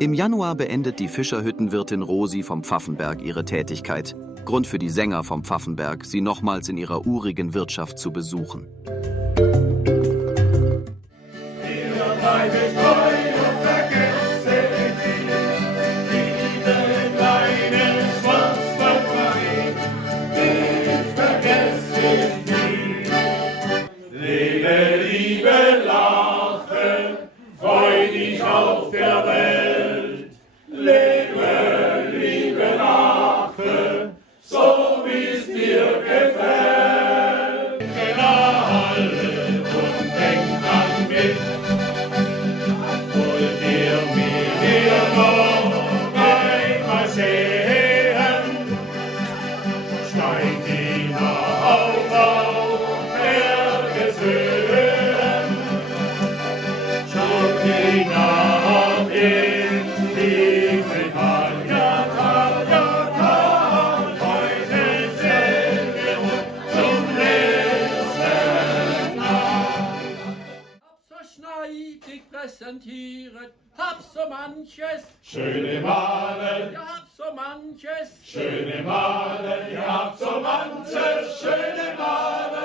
Im Januar beendet die Fischerhüttenwirtin Rosi vom Pfaffenberg ihre Tätigkeit. Grund für die Sänger vom Pfaffenberg, sie nochmals in ihrer urigen Wirtschaft zu besuchen. Liebe, lachen, freu dich auf der Welt. Lebe, liebe, lache, so wie's dir gefällt. Kenne alle und denk an mich, wollt ihr mich hier noch einmal sehen? Steigt die auf Bergeshöhen, schaut hinab in die Tal, heute sehen wir uns zum letzten Mal. Hab so schneidig präsentiert, hab so manches, Schöne Male, ja hab so manches, schöne Male, ihr habt so manches schöne Male.